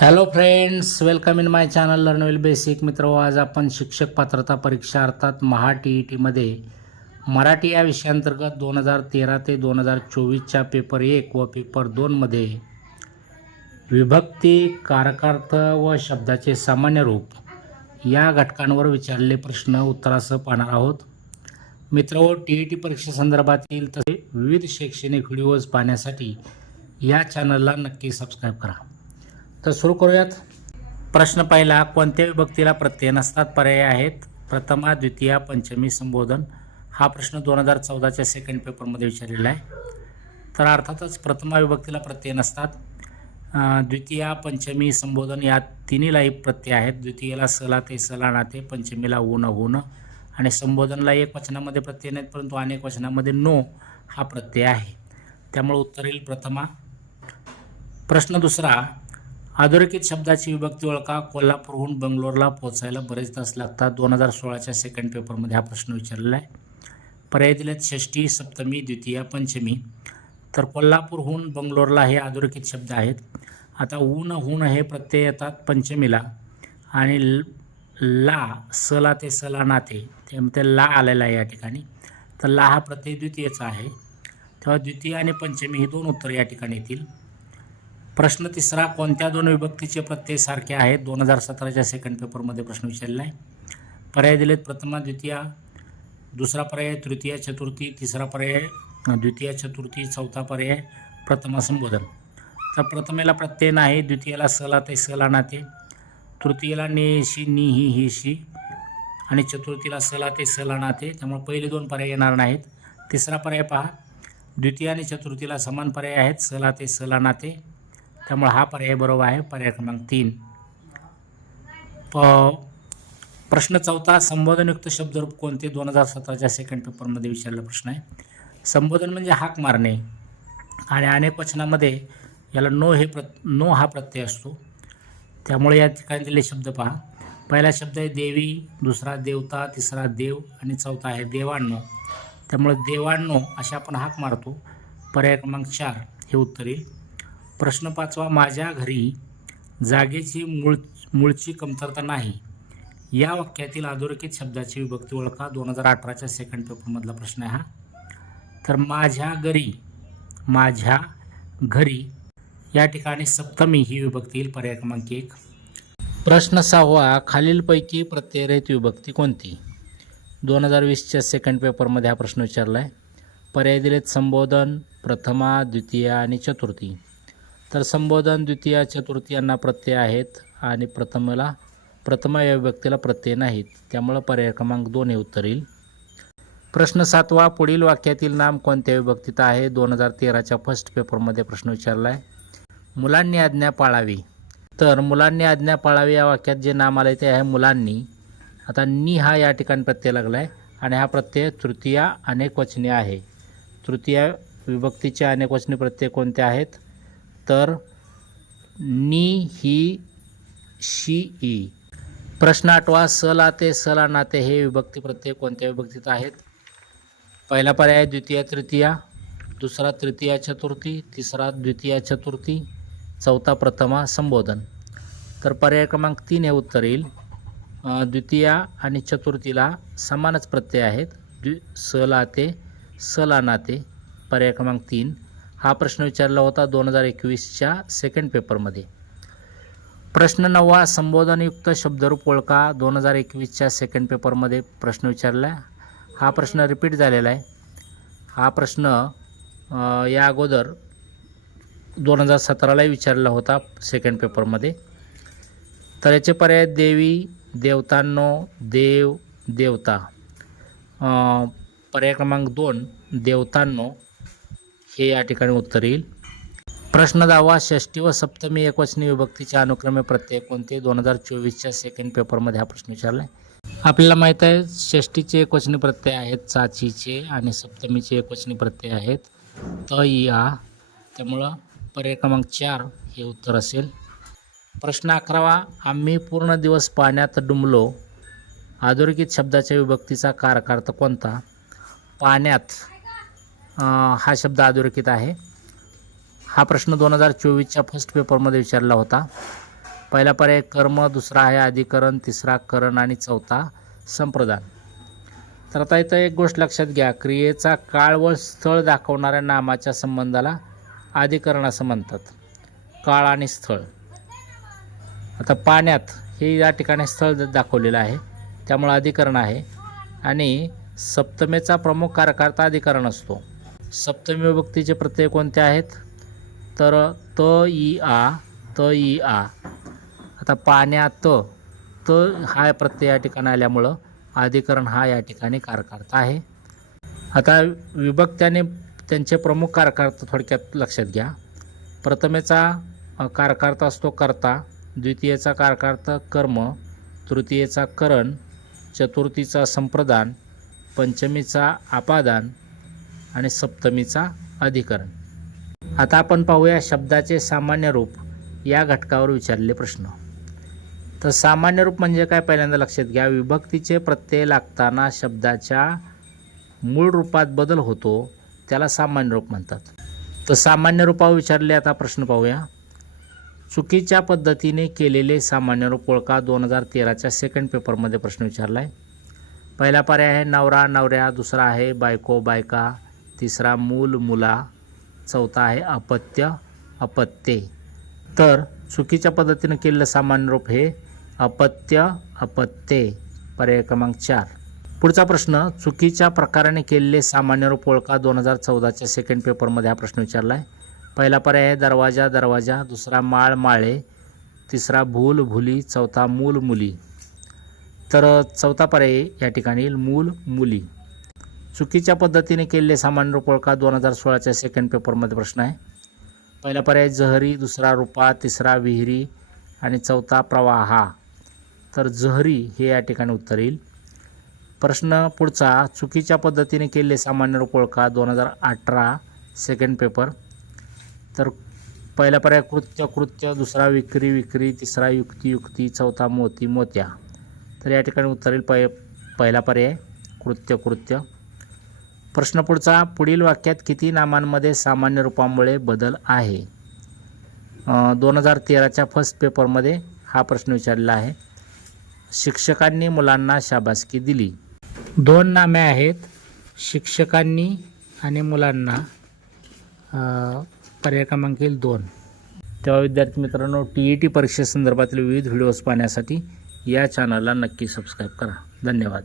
Hello friends welcome in my channel learn will basic मित्र आज आपण शिक्षक पात्रता परीक्षा अर्थात महा टी ई टीमध्ये मराठी या विषयांतर्गत दोन हजार तेरा ते दोन हजार चोवीसच्या पेपर एक व पेपर दोनमध्ये विभक्ती कारकार्थ व शब्दाचे सामान्य रूप या घटकांवर विचारलेले प्रश्न उत्तरासह पाहणार आहोत. मित्र टी ई टी परीक्षेसंदर्भातील तसे विविध शैक्षणिक व्हिडिओज पाहण्यासाठी या चॅनलला नक्की सबस्क्राईब करा. तर सुरू करूयात. प्रश्न पहिला कोणत्या विभक्तीला प्रत्यय नसतात? पर्याय आहेत. प्रथमा द्वितीया पंचमी संबोधन. हा प्रश्न दोन हजार चौदाच्या सेकंड पेपरमध्ये विचारलेला आहे. तर अर्थातच प्रथमा विभक्तीला प्रत्यय नसतात. द्वितीया पंचमी संबोधन या तिन्हीलाही प्रत्यय आहेत. द्वितीयाला सला ते सला नाते पंचमीला ऊन ऊन आणि संबोधनला एक वचनामध्ये प्रत्यय नाहीत परंतु अनेक वचनामध्ये नो हा प्रत्यय आहे. त्यामुळे उत्तर येईल प्रथमा. प्रश्न दुसरा अधोरेखित शब्दाची विभक्ती ओळखा. कोल्हापूरहून बंगलोरला पोहोचायला बरेच तास लागतात. दोन हजार सोळाच्या सेकंड पेपरमध्ये हा प्रश्न विचारलेला आहे. पर्याय दिलेत षष्टी सप्तमी द्वितीया पंचमी. तर कोल्हापूरहून बंगलोरला हे अधोरेखित शब्द आहेत. आता ऊन हून हे प्रत्यय येतात पंचमीला. आणि ल- ला सला ते सला नाते. त्यामध्ये ला आलेला आहे या ठिकाणी. तर ला हा प्रत्यय द्वितीयचा आहे. तेव्हा द्वितीय आणि पंचमी ही दोन उत्तर या ठिकाणी येतील. प्रश्न तिसरा कोणत्या दोन विभक्तीचे प्रत्यय सारखे आहेत? दोन हजार सतराच्या सेकंड पेपरमध्ये प्रश्न विचारलेला आहे. पर्याय दिलेत. प्रथमा द्वितीया दुसरा पर्याय तृतीय चतुर्थी तिसरा पर्याय द्वितीय चतुर्थी चौथा पर्याय प्रथमा संबोधन. तर प्रथमेला प्रत्यय नाही द्वितीयला सला ते सला नाते तृतीयेला नेशी नि ही ही शी. आणि चतुर्थीला सला ते सला नाते त्यामुळे पहिले दोन पर्याय येणार नाहीत. तिसरा पर्याय पहा. द्वितीय आणि चतुर्थीला समान पर्याय आहेत. सला ते सला नाते त्यामुळे हा पर्याय बरोबर आहे पर्याय क्रमांक तीन. प प्रश्न चौथा संबोधनयुक्त शब्दरूप कोणते? दोन हजार सतराच्या सेकंड पेपरमध्ये विचारलेला प्रश्न आहे. संबोधन म्हणजे हाक मारणे आणि अनेक वचनामध्ये याला नो हे प्र नो हा प्रत्यय असतो. त्यामुळे या ठिकाणी दिलेले शब्द पहा. पहिला शब्द आहे देवी दुसरा देवता तिसरा देव आणि चौथा आहे देवांनो. त्यामुळे देवांनो अशा आपण हाक मारतो. पर्याय क्रमांक चार हे उत्तर येईल. प्रश्न पाचवा माझ्या घरी जागेची मूळ मूळची कमतरता नाही. या वाक्यातील अधोरेखित शब्दाची विभक्ती ओळखा. दोन हजार अठराच्या सेकंड पेपरमधला प्रश्न आहे हा. तर माझ्या घरी माझ्या घरी या ठिकाणी सप्तमी ही विभक्ती येईल. पर्याय क्रमांक एक. प्रश्न सहावा खालीलपैकी प्रत्ययरहित विभक्ती कोणती? दोन हजार वीसच्या सेकंड पेपरमध्ये हा प्रश्न विचारला आहे पर्याय दिलेत संबोधन प्रथमा द्वितीया आणि चतुर्थी. तर संबोधन द्वितीय चतुर्थी यांना प्रत्यय आहेत आणि प्रथमेला प्रथमा या प्रत्यय नाहीत. त्यामुळं पर्याय क्रमांक दोन हे उत्तर येईल. प्रश्न सातवा पुढील वाक्यातील नाम कोणत्या विभक्तीत आहे? दोन हजार तेराच्या फर्स्ट पेपरमध्ये प्रश्न विचारला आहे मुलांनी आज्ञा पाळावी. तर मुलांनी आज्ञा पाळावी या वाक्यात जे नाम आले ते आहे मुलांनी. आता नी हा या ठिकाणी प्रत्यय लागला आहे आणि हा प्रत्यय तृतीया अनेकवचनी आहे. तृतीय विभक्तीचे अनेकवचनी प्रत्यय कोणते आहेत? तर नी ही शी ई प्रश्न आठवा सला ते सला नाते हे विभक्ती प्रत्यय कोणत्या विभक्तीत आहेत? पहिला पर्याय द्वितीय तृतीया. दुसरा तृतीया चतुर्थी. तिसरा द्वितीय चतुर्थी. चौथा प्रथमा संबोधन. तर पर्याय क्रमांक तीन हे उत्तर येईल. द्वितीया आणि चतुर्थीला समानच प्रत्यय आहेत. द्वि सला ते सला नाते. पर्याय क्रमांक तीन. हा प्रश्न विचारला होता दोन हजार एकवीसच्या सेकंड पेपरमध्ये प्रश्न नववा संबोधनयुक्त शब्दरूप ओळखा दोन हजार एकवीसच्या सेकंड पेपरमध्ये प्रश्न विचारला. हा प्रश्न रिपीट झालेला आहे. हा प्रश्न या अगोदर दोन हजार सतरालाही विचारला होता सेकंड पेपरमध्ये तर याचे पर्याय देवी देवतांनो देव देवता. पर्याय क्रमांक दोन देवतांनो. हे या ठिकाणी उत्तर येईल. प्रश्न दावा षष्टी व सप्तमी एकवचनी विभक्तीचे अनुक्रमे प्रत्यय कोणते? दोन हजार चोवीसच्या सेकंड पेपरमध्ये हा प्रश्न विचारला आहे आपल्याला माहीत आहे षष्टीचे एकवचनी प्रत्यय आहेत चाचीचे आणि सप्तमीचे एकवचनी प्रत्यय आहेत. त या त्यामुळं पर्याय क्रमांक चार हे उत्तर असेल. प्रश्न अकरावा आम्ही पूर्ण दिवस पाण्यात डुंबलो. अधोरेखित शब्दाच्या विभक्तीचा कारकार्थ कोणता? पाण्यात. हा शब्द अधोरेखित आहे. हा प्रश्न दोन हजार चोवीसच्या फर्स्ट पेपरमध्ये विचारला होता. पहिला पर्याय कर्म दुसरा आहे अधिकरण तिसरा करण आणि चौथा संप्रदान. तर आता इथं एक गोष्ट लक्षात घ्या. क्रियेचा काळ व स्थळ दाखवणाऱ्या नामाच्या संबंधाला अधिकरण असं म्हणतात. काळ आणि स्थळ. आता पाण्यात हे या ठिकाणी स्थळ दाखवलेलं आहे. त्यामुळं अधिकरण आहे. आणि सप्तमेचा प्रमुख कार्यकर्ता अधिकरण असतो. सप्तमी विभक्तीचे प्रत्यय कोणते आहेत? तर त ई आ त ई आ. आता पाण्यात त हा प्रत्यय या ठिकाणी आल्यामुळं अधिकरण हा या ठिकाणी कारकर्ता आहे. आता विभक्त्याने त्यांचे प्रमुख कारकार्थ थोडक्यात लक्षात घ्या. प्रथमेचा कारकर्ता कारकार्थ असतो कर्ता द्वितीयेचा कारकार्थ कर्म तृतीयेचा करण चतुर्थीचा संप्रदान पंचमीचा आपादान आणि सप्तमीचा अधिकरण. आता आपण पाहूया शब्दाचे सामान्य रूप या घटकावर विचारलेले प्रश्न. तर सामान्य रूप म्हणजे काय? पहिल्यांदा लक्षात घ्या. विभक्तीचे प्रत्यय लागताना शब्दाच्या मूळ रूपात बदल होतो त्याला सामान्य रूप म्हणतात. तर सामान्य रूपावर विचारले आता प्रश्न पाहूया. चुकीच्या पद्धतीने केलेले सामान्य रूप ओळखा. दोन हजार तेराच्या सेकंड पेपरमध्ये प्रश्न विचारला आहे पहिला पर्याय आहे नवरा नवऱ्या. दुसरा आहे बायको बायका. तिसरा मूल मुला चौथा आहे अपत्य अपत्ये. तर चुकीच्या पद्धतीनं केलेलं सामान्य रूप हे अपत्य अपत्ये. पर्याय क्रमांक चार. पुढचा प्रश्न चुकीच्या प्रकाराने केलेले सामान्य रूप ओळखा दोन हजार चौदाच्या सेकंड पेपरमध्ये हा प्रश्न विचारला आहे पहिला पर्याय आहे दरवाजा दरवाजा. दुसरा माळ माळे. तिसरा भूल भुली. चौथा मूल मुली. तर चौथा पर्याय या ठिकाणी मूल मुली. चुकीच्या पद्धतीने केलेले सामान्य रूप ओळखा दोन हजार सोळाच्या सेकंड पेपरमध्ये प्रश्न आहे. पहिला पर्याय जहरी. दुसरा रुपा. तिसरा विहिरी. आणि चौथा प्रवाहा. तर जहरी हे या ठिकाणी उत्तर येईल. प्रश्न पुढचा चुकीच्या पद्धतीने केलेले सामान्य रूप ओळखा दोन हजार अठरा सेकंड पेपर तर पहिला पर्याय कृत्य कृत्य. दुसरा विक्री विक्री. तिसरा युक्ती युक्ती. चौथा मोती मोत्या. तर या ठिकाणी उत्तर येईल. पहिला पर्याय कृत्य कृत्य. प्रश्न पुढचा पुढील वाक्यात किती नामांमध्ये सामान्य रूपामुळे बदल आहे? दोन हजार तेराच्या फर्स्ट पेपरमध्ये हा प्रश्न विचारलेला आहे. शिक्षकांनी मुलांना शाबासकी दिली. दोन नामे आहेत शिक्षकांनी आणि मुलांना. पर्याय क्रमांक येईल दोन. तेव्हा विद्यार्थी मित्रांनो टी ई टी परीक्षेसंदर्भातील विविध व्हिडिओज पाहण्यासाठी या चॅनलला नक्की सबस्क्राईब करा. धन्यवाद.